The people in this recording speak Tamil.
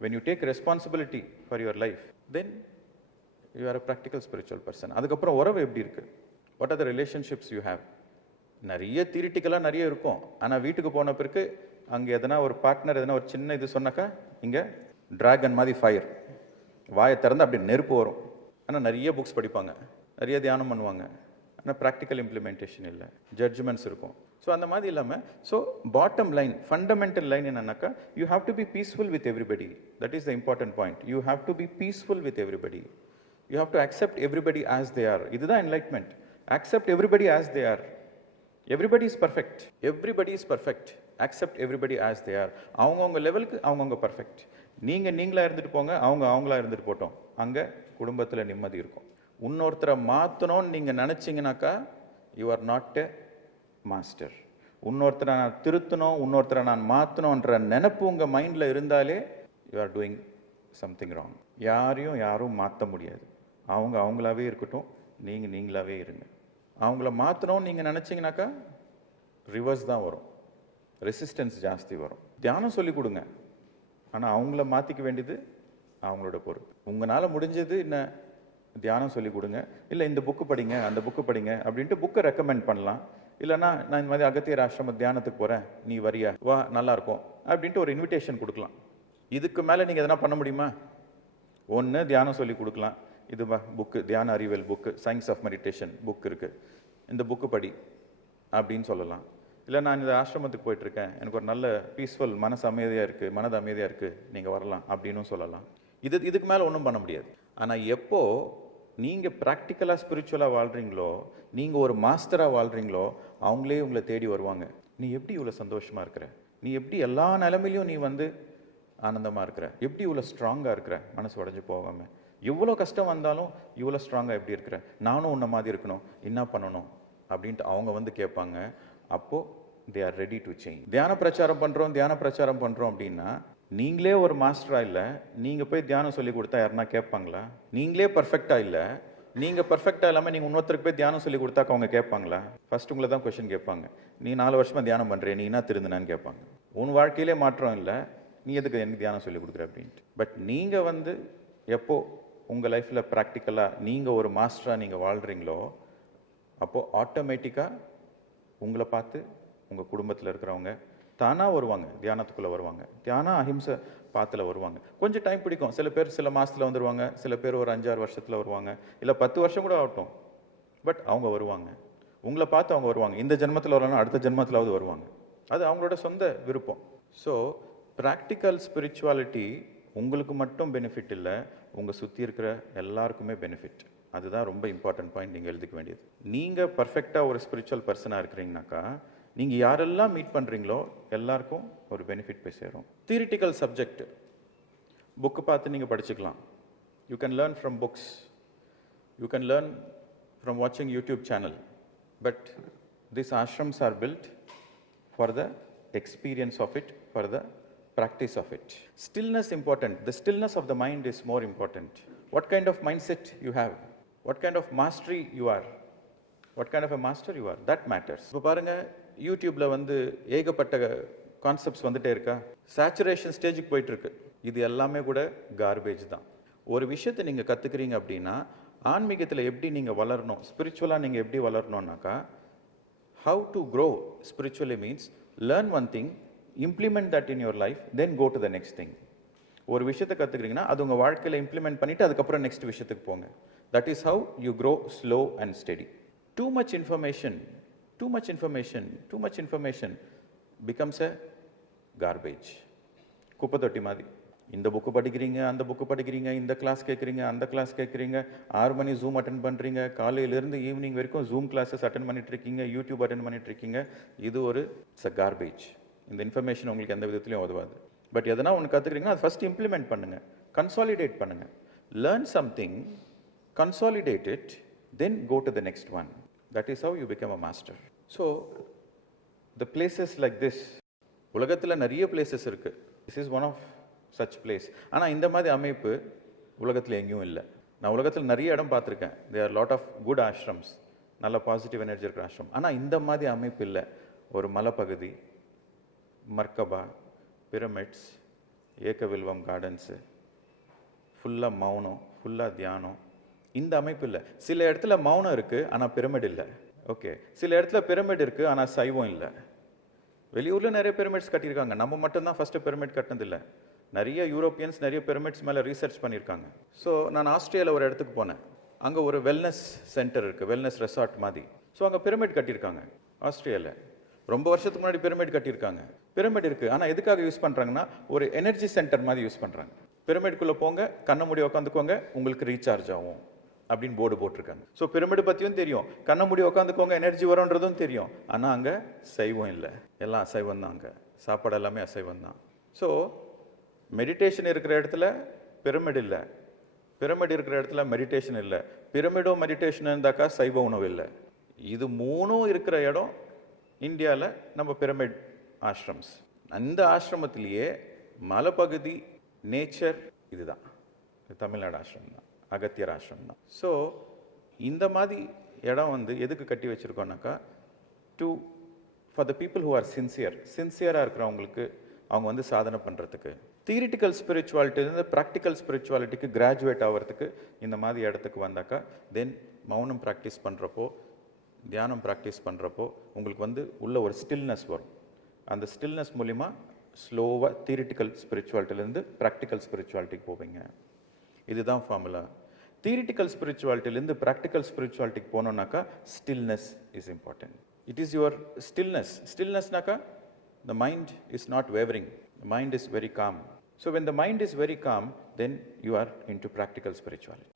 When you take responsibility for your life, then you are a practical spiritual person. அதுக்கப்புறம் உறவு எப்படி இருக்கு? What are the relationships you have? நிறைய தியரிட்டிக்கலாக நிறைய இருக்கும். ஆனால் வீட்டுக்கு போன பிறகு அங்கே எதனா ஒரு பார்ட்னர் எதனா ஒரு சின்ன இது சொன்னாக்கா இங்கே டிராகன் மாதிரி ஃபயர், வாயை திறந்து அப்படி நெருப்பு வரும். ஆனால் நிறைய புக்ஸ் படிப்பாங்க, நிறைய தியானம் பண்ணுவாங்க, ஆனால் ப்ராக்டிக்கல் இம்ப்ளிமெண்டேஷன் இல்லை, ஜட்ஜ்மெண்ட்ஸ் இருக்கும். ஸோ அந்த மாதிரி இல்லாமல், so bottom line, fundamental line என்னன்னாக்கா, you have to be peaceful with everybody. That is the important point. You have to be peaceful with everybody. You have to accept everybody as they are. இதுதான் enlightenment. Accept everybody as they are. Everybody is perfect. Everybody is perfect. Accept everybody as they are. அவங்கவுங்க லெவலுக்கு அவங்கவுங்க பர்ஃபெக்ட். நீங்களாக இருந்துட்டு போங்க, அவங்களா இருந்துட்டு போட்டோம். அங்கே குடும்பத்தில் நிம்மதி இருக்கும். இன்னொருத்தரை மாற்றணும்னு நீங்கள் நினச்சிங்கனாக்கா you are not a master. இன்னொருத்தரை நான் திருத்தணும், இன்னொருத்தரை நான் மாற்றணுன்ற நினப்பு உங்கள் மைண்டில் இருந்தாலே you are doing something wrong. யாரும் மாற்ற முடியாது. அவங்களாவே இருக்கட்டும், நீங்களாவே இருங்க. அவங்கள மாற்றணும்னு நீங்கள் நினச்சிங்கனாக்கா ரிவர்ஸ் தான் வரும், ரெசிஸ்டன்ஸ் ஜாஸ்தி வரும். தியானம் சொல்லிக் கொடுங்க, ஆனால் அவங்கள மாற்றிக்க வேண்டியது அவங்களோட பொறுப்பு. உங்களால் முடிஞ்சது என்ன, தியானம் சொல்லிக் கொடுங்க, இல்லை இந்த புக்கு படிங்க, அந்த புக்கு படிங்க அப்படின்ட்டு புக்கை ரெக்கமெண்ட் பண்ணலாம். இல்லைனா நான் இந்த மாதிரி அகத்தியர் ஆசிரம தியானத்துக்கு போகிறேன், நீ வரியா, வா நல்லாயிருக்கும் அப்படின்ட்டு ஒரு இன்விடேஷன் கொடுக்கலாம். இதுக்கு மேலே நீங்கள் எதனா பண்ண முடியுமா? ஒன்று தியானம் சொல்லி கொடுக்கலாம். இது புக்கு, தியான அறிவியல் book, science of meditation book இருக்குது, இந்த புக்கு படி அப்படின்னு சொல்லலாம். இல்லை நான் இந்த ஆசிரமத்துக்கு போயிட்டுருக்கேன், எனக்கு ஒரு நல்ல பீஸ்ஃபுல் மனசு அமைதியாக இருக்குது, நீங்கள் வரலாம் அப்படின்னு சொல்லலாம். இதுக்கு மேலே ஒன்றும் பண்ண முடியாது. ஆனால் எப்போ நீங்கள் ப்ராக்டிக்கலாக ஸ்பிரிச்சுவலாக வாழ்கிறீங்களோ, நீங்கள் ஒரு மாஸ்டராக வாழ்கிறீங்களோ, அவங்களே உங்களை தேடி வருவாங்க. நீ எப்படி இவ்வளோ சந்தோஷமாக இருக்கிற, நீ எப்படி எல்லா நிலைமையிலையும் நீ ஆனந்தமாக இருக்கிற, எப்படி இவ்வளோ ஸ்ட்ராங்காக இருக்கிற, மனசு உடஞ்சி போகாமல், எவ்வளோ கஷ்டம் வந்தாலும் இவ்வளோ ஸ்ட்ராங்காக எப்படி இருக்கிற, நானும் உன்ன மாதிரி இருக்கணும், என்ன பண்ணணும் அப்படின்ட்டு அவங்க கேட்பாங்க. அப்போது they are ready to change. தியான பிரச்சாரம் பண்ணுறோம் அப்படின்னா நீங்களே ஒரு மாஸ்டராக இல்லை, நீங்கள் போய் தியானம் சொல்லி கொடுத்தா யாருன்னா கேட்பாங்களா? நீங்களே பர்ஃபெக்டாக இல்லை, நீங்கள் பர்ஃபெக்டாக இல்லாமல் நீங்கள் இன்னொருத்தருக்கு போய் தியானம் சொல்லி கொடுத்தாக்க அவங்க கேட்பாங்களா? ஃபர்ஸ்ட் உங்களை தான் கொஸ்டின் கேட்பாங்க. நீ 4 வருஷமாக தியானம் பண்ணுறேன், நீ என்ன திருந்தினான்னு கேட்பாங்க. உன் வாழ்க்கையிலே மாற்றம் இல்லை, நீ எதுக்கு எனக்கு தியானம் சொல்லி கொடுக்குற அப்படின்ட்டு. பட் நீங்கள் எப்போ உங்கள் லைஃப்பில் ப்ராக்டிக்கலாக நீங்கள் ஒரு மாஸ்டராக நீங்கள் வாழ்கிறீங்களோ, அப்போது ஆட்டோமேட்டிக்காக உங்களை பார்த்து உங்கள் குடும்பத்தில் இருக்கிறவங்க தானாக வருவாங்க, தியானத்துக்குள்ளே வருவாங்க. தியானம் அஹிம்சை பாத்தில் வருவாங்க. கொஞ்சம் டைம் பிடிக்கும். சில பேர் சில மாதத்தில் வந்துடுவாங்க, சில பேர் ஒரு 5-6 வருஷத்தில் வருவாங்க, இல்லை 10 வருஷம் கூட ஆகட்டும். பட் அவங்க வருவாங்க, உங்களை பார்த்து அவங்க வருவாங்க. இந்த ஜென்மத்தில் வரலாம், அடுத்த ஜென்மத்திலாவது வருவாங்க. அது அவங்களோட சொந்த விருப்பம். ஸோ ப்ராக்டிக்கல் ஸ்பிரிச்சுவாலிட்டி உங்களுக்கு மட்டும் பெனிஃபிட் இல்லை, உங்கள் சுற்றி இருக்கிற எல்லாருக்குமே பெனிஃபிட். அதுதான் ரொம்ப இம்பார்ட்டன்ட் பாயிண்ட் நீங்கள் எழுதிக்க வேண்டியது. நீங்கள் பர்ஃபெக்டாக ஒரு ஸ்பிரிச்சுவல் பர்சனாக இருக்கிறீங்கனாக்கா, நீங்கள் யாரெல்லாம் மீட் பண்ணுறீங்களோ எல்லாருக்கும் ஒரு பெனிஃபிட் போய் சேரும். தியரிட்டிக்கல் சப்ஜெக்ட் புக்கு பார்த்து நீங்கள் படிச்சுக்கலாம். You can learn from books, you can learn from வாட்சிங் YouTube channel. But this ashrams are built for the experience of it, for the practice of it. Stillness important. The stillness of the mind is more important. What kind of mindset you have, what kind of mastery you are, what kind of a master you are, that matters. இப்போ பாருங்க, யூடியூப்ல ஏகப்பட்ட கான்செப்ட்ஸ் வந்துட்டே இருக்கா, சேச்சுரேஷன் ஸ்டேஜுக்கு போயிட்டு இருக்கு. இது எல்லாமே கூட கார்பேஜ் தான். ஒரு விஷயத்தை நீங்கள் கற்றுக்கிறீங்க அப்படின்னா, ஆன்மீகத்தில் எப்படி நீங்கள் வளரணும், ஸ்பிரிச்சுவலாக நீங்கள் எப்படி வளரணும்னாக்கா, how to grow spiritually means learn one thing, implement that in your life, then go to the next thing. ஒரு விஷயத்தை கற்றுக்கிறீங்கன்னா அது உங்கள் வாழ்க்கையில் இம்ப்ளிமெண்ட் பண்ணிவிட்டு அதுக்கப்புறம் நெக்ஸ்ட் விஷயத்துக்கு போங்க. That is how you grow slow and steady. Too much information becomes a garbage. குப்பை தொட்டி மாதிரி. இந்த புக்கு படிக்கிறீங்க, அந்த புக்கு படிக்கிறீங்க, இந்த கிளாஸ் கேட்குறீங்க, அந்த கிளாஸ் கேட்குறீங்க, 6 மணி ஜூம் அட்டன் பண்ணுறீங்க, காலையிலேருந்து ஈவினிங் வரைக்கும் ஜூம் கிளாஸஸ் அட்டன் பண்ணிட்டுருக்கீங்க, யூடியூப் அட்டன் பண்ணிட்டுருக்கீங்க. இது இட்ஸ் அ கார்பேஜ். இந்த இன்ஃபர்மேஷன் உங்களுக்கு எந்த விதத்துலையும் உதவாது. பட் எதனா ஒன்று கற்றுக்கிறீங்கன்னா அது ஃபஸ்ட் இம்ப்ளிமெண்ட் பண்ணுங்கள், கன்சாலிடேட் பண்ணுங்கள். Learn something, consolidate it, then go to the next one. That is how you become a master. So the places like this, உலகத்தில் நிறைய பிளேசஸ் இருக்குது. This is one of such place. ஆனால் இந்த மாதிரி அமைப்பு உலகத்தில் எங்கேயும் இல்லை. நான் உலகத்தில் நிறைய இடம் பார்த்துருக்கேன். There are lot of good ashrams, நல்ல பாசிட்டிவ் எனர்ஜி இருக்கிற ஆஷ்ரம். ஆனால் இந்த மாதிரி அமைப்பு இல்லை. ஒரு மலைப்பகுதி, மர்கபா, பிரமிட்ஸ், ஏகவில்வம் கார்டன்ஸு, ஃபுல்லாக மௌனம், ஃபுல்லாக தியானம். இந்த அமைப்பு இல்லை. சில இடத்துல மௌனம் இருக்குது ஆனால் பிரமிட் இல்லை. ஓகே, சில இடத்துல பிரமிட் இருக்குது ஆனால் சைவம் இல்லை. வெளியூரில் நிறைய பிரமிட்ஸ் கட்டியிருக்காங்க, நம்ம மட்டும்தான் ஃபஸ்ட்டு பிரமிட் கட்டினதில்லை. நிறைய யூரோப்பியன்ஸ் நிறைய பிரமிட்ஸ் மேலே ரீசர்ச் பண்ணியிருக்காங்க. ஸோ நான் ஆஸ்திரேலியாவில் ஒரு இடத்துக்கு போனேன். அங்கே ஒரு வெல்னஸ் சென்டர் இருக்குது, வெல்னஸ் ரெசார்ட் மாதிரி. ஸோ அங்கே பிரமிட் கட்டியிருக்காங்க ஆஸ்திரேலியாவில். ரொம்ப வருஷத்துக்கு முன்னாடி பிரமிட் கட்டியிருக்காங்க. பிரமிட் இருக்குது, ஆனால் எதுக்காக யூஸ் பண்ணுறாங்கன்னா ஒரு எனர்ஜி சென்டர் மாதிரி யூஸ் பண்ணுறாங்க. பிரமிட்குள்ளே போங்க, கண்ணை மூடி உட்காந்துக்கோங்க, உங்களுக்கு ரீசார்ஜ் ஆகும் அப்படின்னு போர்டு போட்டிருக்காங்க. ஸோ பிரமிடு பற்றியும் தெரியும், கண்ணை மூடி உட்காந்துக்கோங்க எனர்ஜி வரும்ன்றதும் தெரியும். ஆனால் அங்கே சைவம் இல்லை, எல்லாம் அசைவம் தான். அங்கே சாப்பாடு எல்லாமே அசைவம் தான். ஸோ மெடிடேஷன் இருக்கிற இடத்துல பிரமிட் இல்லை, பிரமிட் இருக்கிற இடத்துல மெடிடேஷன் இல்லை. பிரமிடும் மெடிடேஷன் இருந்தாக்கா சைவ உணவு இல்லை. இது மூணும் இருக்கிற இடம் இந்தியாவில் நம்ம பிரமிட் ஆஷ்ரம்ஸ். அந்த ஆசிரமத்திலேயே மலைப்பகுதி நேச்சர் இதுதான், தமிழ்நாடு ஆசிரமம் தான், அகத்தியர் ஆசிரமம் தான். ஸோ இந்த மாதிரி இடம் வந்து எதுக்கு கட்டி வச்சுருக்கோன்னாக்கா for the people who are சின்சியராக இருக்கிறவங்களுக்கு, அவங்க வந்து சாதனை பண்ணுறதுக்கு, தியரிட்டிக்கல் ஸ்பிரிச்சுவாலிட்டிலேருந்து ப்ராக்டிக்கல் ஸ்பிரிச்சுவாலிட்டிக்கு கிராஜுவேட் ஆகிறதுக்கு இந்த மாதிரி இடத்துக்கு வந்தாக்கா தென் மௌனம் ப்ராக்டிஸ் பண்ணுறப்போ, தியானம் ப்ராக்டிஸ் பண்ணுறப்போ உங்களுக்கு வந்து உள்ள ஒரு ஸ்டில்னஸ் வரும். அந்த ஸ்டில்னஸ் மூலிமா ஸ்லோவாக தியரிட்டிக்கல் ஸ்பிரிச்சுவாலிட்டிலேருந்து ப்ராக்டிக்கல் ஸ்பிரிச்சுவாலிட்டிக்கு போவீங்க. இதுதான் ஃபார்முலா. தியரிட்டிக்கல் ஸ்பிரிச்சுவாலிட்டிலேருந்து ப்ராக்டிக்கல் ஸ்பிரிச்சுவாலிட்டிக்கு போனோம்னாக்கா stillness is important. It is your stillness. ஸ்டில்னஸ்னாக்கா the mind is not wavering, the mind is very calm. So when the mind is very calm, then you are into practical spirituality.